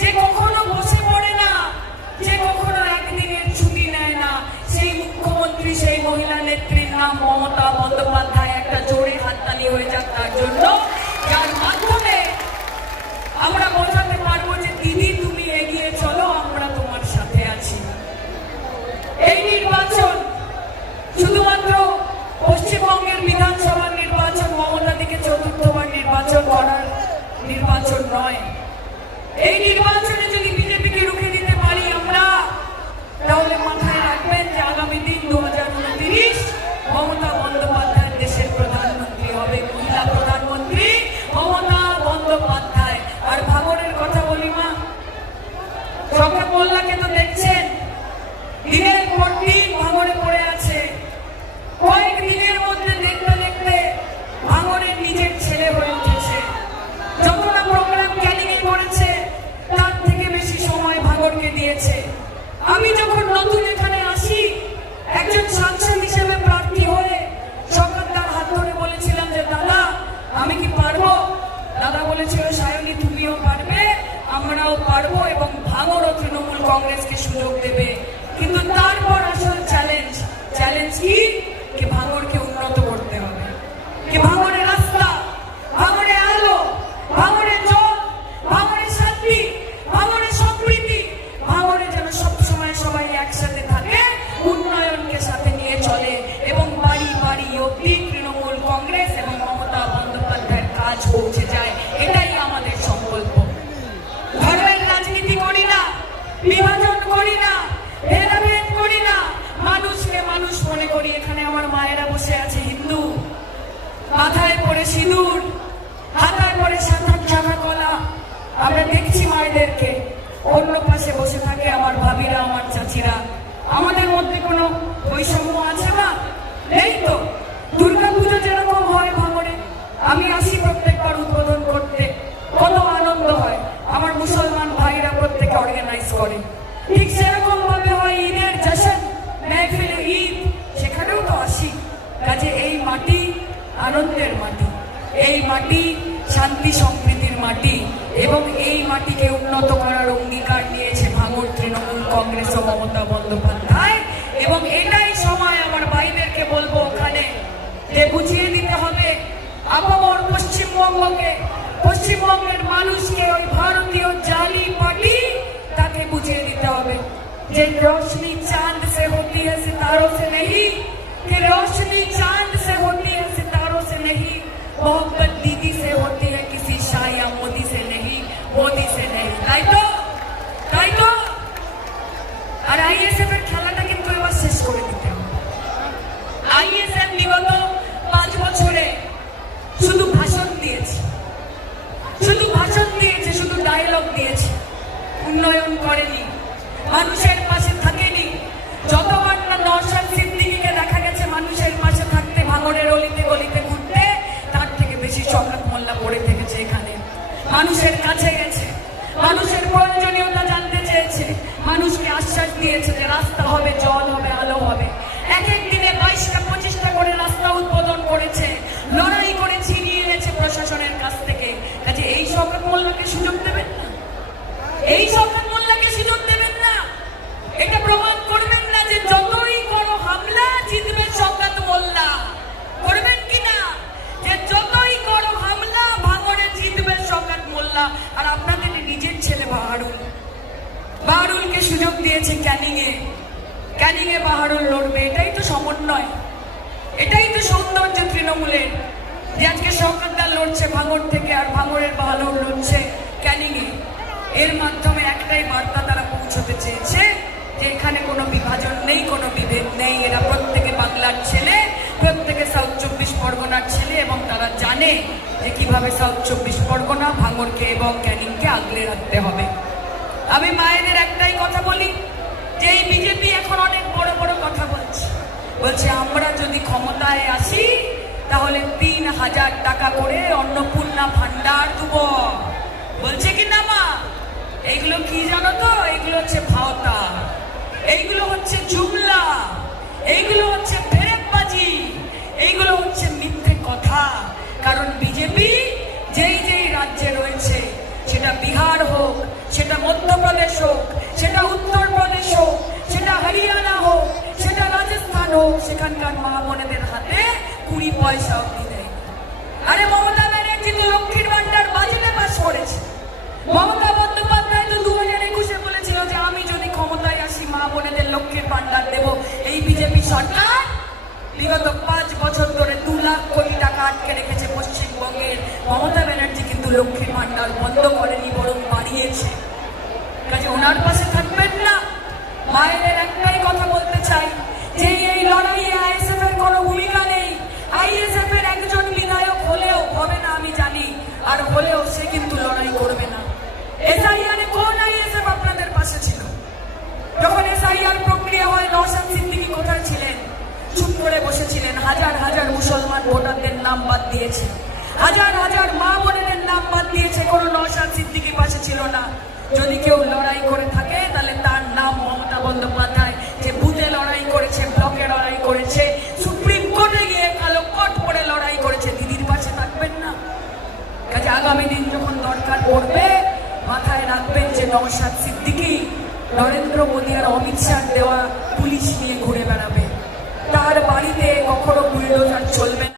যে কখনো বসে পড়ে না, যে কখনো একদিনের ছুটি নেয় না, সেই মুখ্যমন্ত্রী, সেই মহিলা নেত্রীর নাম মমতা বন্দ্যোপাধ্যায়। একটা জোরে হাততালি হয়ে যাক তার জন্য, যার মাধ্যমে আমরা বোঝাতে পারবো যে দিদি তুমি এগিয়ে চলো, আমরা তোমার সাথে আছি। এই নির্বাচন শুধুমাত্র পশ্চিমবঙ্গের বিধানসভার নির্বাচন, মমতা দিকে চতুর্থবার নির্বাচন করার নির্বাচন নয়। এই নির্বাচনে যদি বিজেপিকে রুখে দিতে পারি আমরা, তাহলে মাথায় রাখবেন যে আগামী দিন 2029 মমতা বন্দ্যোপাধ্যায় দেশের প্রধানমন্ত্রী হবে, মহিলা প্রধানমন্ত্রী মমতা বন্দ্যোপাধ্যায়। আর ভাঙড়ের কথা বলি মা, শওকত মোল্লাকে তো দেখছেন দিনের পর দিন ভাঙড়ে পড়ে আছে। কয়েক দিনের মধ্যে দেখতে দেখতে ভাঙড়ের নিজের ছেলে হয়ে উঠেছে। যতটা প্রোগ্রাম ক্যানিংয়ে করেছে তার থেকে বেশি সময় ভাঙড়কে দিয়েছে। আমি যখন নতুন এখানে আসি, একজন সাংসদ হিসেবে প্রার্থী হয়ে শওকতদার হাত ধরে বলেছিলাম যে দাদা আমি কি পারবো? দাদা বলেছিল সায়নী তুমিও পারবে, আমরাও পারবো, এবং ভাঙড় ও তৃণমূল কংগ্রেসকে সুযোগ দেবে। কিন্তু তারপর আসল চ্যালেঞ্জ কি ভাঙড়কে উন্নত করতে হবে, কি ভাঙড়ে রাস্তা, ভাঙড়ে আলো, ভাঙড়ে জল, ভাঙড়ে শান্তি, ভাঙড়ে সম্প্রীতি, ভাঙড়ে যেন সবসময় সবাই একসাথে থাকে, উন্নয়নকে সাথে নিয়ে চলে, এবং বাড়ি বাড়ি অব্দি তৃণমূল কংগ্রেস এবং মমতা বন্দ্যোপাধ্যায়ের কাজ পৌঁছে যায়। এটাই আমাদের সংকল্প। ধর্মের রাজনীতি করি না, বিভাজন করি না, ভেদাভেদ করি না, মানুষকে মানুষ মনে করি। এখানে আমার মায়েরা বসে আছে হিন্দু, মাথায় পরে সিঁদুর, হাতায় পরে শাখা কলা। আমরা দেখছি মায়েদেরকে, অন্য পাশে বসে থাকে আমার ভাবিরা, আমার চাচিরা। আমাদের মধ্যে কোনো বৈষম্য আছে না? নেই তো। দুর্গাপুজো যেরকম হয় ভাঙড়ে, আমি আসি প্রত্যেকবার উদ্বোধন করতে, কত আনন্দ হয়। আমার মুসলমান ভাইরা প্রত্যেকে অর্গানাইজ করে। ঠিক সেরকম ভাবে হয় ঈদের জশ্ন, মেহফিল ঈদ, সেখানেও তো আসি। কাজে এই মাটি আনন্দের মাটি, এই মাটি শান্তি সম্প্রীতির মাটি, এবং এই মাটিকে উন্নত করার অঙ্গীকার নিয়েছে ভাঙড় তৃণমূল কংগ্রেস ও মমতা বন্দ্যোপাধ্যায়। এবং এটাই সময় আমার ভাইদেরকে বলবো ওখানে যে বুঝিয়ে দিতে হবে আপামর পশ্চিমবঙ্গকে, পশ্চিমবঙ্গের মানুষকে, ওই ভারতীয় জালি পার্টি তাকে বুঝিয়ে দিতে হবে যে रोशनी चांद से होती है सितारों से नहीं, कि रोशनी चांद से होती है सितारों से नहीं, मोहब्बत दीदी से होती है किसी शाह या मोदी से नहीं, मोदी से नहीं। তাই তো। আর আইএসএফ এর খেলাটা কিন্তু এবার শেষ করে দিতে হবে। আইএসএফ বিগত 5 বছরে শুধু ভাষণ দিয়েছে, শুধু ডায়লগ দিয়েছে, উন্নয়ন করেনি, মানুষের পাশে থাকেনি। যতবার না নওশাদ সিদ্দিকীকে দেখা গেছে মানুষের পাশে থাকতে, ভাঙড়ের অলিতে গলিতে ঘুরতে, তার থেকে বেশি শওকত মোল্লা পড়ে থেকেছে এখানে। মানুষের কাছে গেছে, মানুষের প্রয়োজনীয়তা জানতে চেয়েছে, মানুষকে আশ্বাস দিয়েছে যে রাস্তা হবে, জল হবে, আলো হবে। এক এক দিনে 22টা 25টা করে রাস্তা উদ্বোধন করেছে, লড়াই করে ছিনিয়ে এনেছে প্রশাসনের কাছ থেকে। কাজে এই শওকত মোল্লাকে সুযোগ দেবেন না, এই শওকত মোল্লাকে সুযোগ দেবেন না। এটা প্রমাণ করবেন না যে যতই করো হামলা জিতবে শওকত মোল্লা। করবেন কিনা যে যতই করো হামলা ভাঙড়ে জিতবে শওকত মোল্লা। আর আপনাদের নিজের ছেলে বাহারুলকে সুযোগ দিয়েছে ক্যানিংয়ে বাহারুল লড়বে। এটাই তো সমন্বয়, এটাই তো সৌন্দর্য তৃণমূলের, যে আজকে শওকতদা লড়ছে ভাঙড় থেকে আর ভাঙড়ের বাহারুল লড়ছে ক্যানিংয়ে। এর মাধ্যমে একটাই বার্তা তারা পৌঁছতে চেয়েছে যে এখানে কোনো বিভাজন নেই, কোনো বিভেদ নেই। এরা প্রত্যেকে বাংলার ছেলে, প্রত্যেকে সাউথ 24 পরগনার ছেলে, এবং তারা জানে যে কিভাবে সাউথ 24 পরগনা, ভাঙড়কে এবং ক্যানিংকে আগলে রাখতে হবে। আমি মায়েদের একটাই কথা বলি যে এই বিজেপি এখন অনেক বড় বড় কথা বলছে আমরা যদি ক্ষমতায় আসি তাহলে 3000 টাকা করে অন্নপূর্ণা ভান্ডার দেব। বলছে কি না মা? এইগুলো কি জানো তো? এইগুলো হচ্ছে ভাওতা, এইগুলো হচ্ছে জুমলা, এইগুলো হচ্ছে ফেরেববাজি, এইগুলো হচ্ছে মিথ্যে কথা। কারণ বিজেপি যেই রাজ্যে রয়েছে, সেটা বিহার হোক, সেটা আর মা বোনেদের হাতে 20 পয়সা অব্দি দেয়। আরে মমতা ব্যানার্জি তো লক্ষ্মীর ভান্ডার বাজেটে পাস করেছে। মমতা বন্দ্যোপাধ্যায় তো 2021-এ বলেছিল যে আমি যদি ক্ষমতায় আসি মা বোনেদের লক্ষ্মীর ভান্ডার দেব। এই বিজেপি সরকার বিগত 5 বছর ধরে 2 লাখ কোটি টাকা আটকে রেখেছে পশ্চিমবঙ্গের। মমতা ব্যানার্জি কিন্তু লক্ষ্মীর ভান্ডার বন্ধ করেনি, বরং বাড়িয়েছে। কাজে ওনার পাশে থাকবেন না। মায়েদের একটাই কথা বলতে চাই যে এই লড়াইয়ে আইএসএফ এর কোনো ভূমিকা নেই। আইএসএফ এর একজন বিধায়ক হলেও হবে না আমি জানি, আর হলেও সে কিন্তু লড়াই করবে না। এসআইআর এ কোন আইএসএফ আপনাদের পাশে ছিল? যখন এসআইআর প্রক্রিয়া হয় নওশাদ সিদ্দিকী কোথায় ছিলেন? চুপ করে বসেছিলেন। হাজার হাজার মুসলমান ভোটারদের নাম বাদ দিয়েছে, হাজার হাজার মা বোনেদের নাম বাদ দিয়েছে, কোনো নওশাদ সিদ্দিকী পাশে ছিল না। যদি কেউ লড়াই করে থাকে তাহলে তার নাম মমতা বন্দ্যোপাধ্যায়, যে বুথে লড়াই করেছে, ব্লকে লড়াই করেছে, সুপ্রিম কোর্টে গিয়ে কালো কোট পরে লড়াই করেছে। দিদির পাশে থাকবেন না। কাজে আগামী দিন যখন দরকার পড়বে মাথায় রাখবেন যে নওশাদ সিদ্দিকী নরেন্দ্র মোদী আর অমিত শাহ দেওয়া পুলিশ নিয়ে ঘুরে বেড়াবে। তার বাড়িতে কখনো বুলডোজার চলবে না।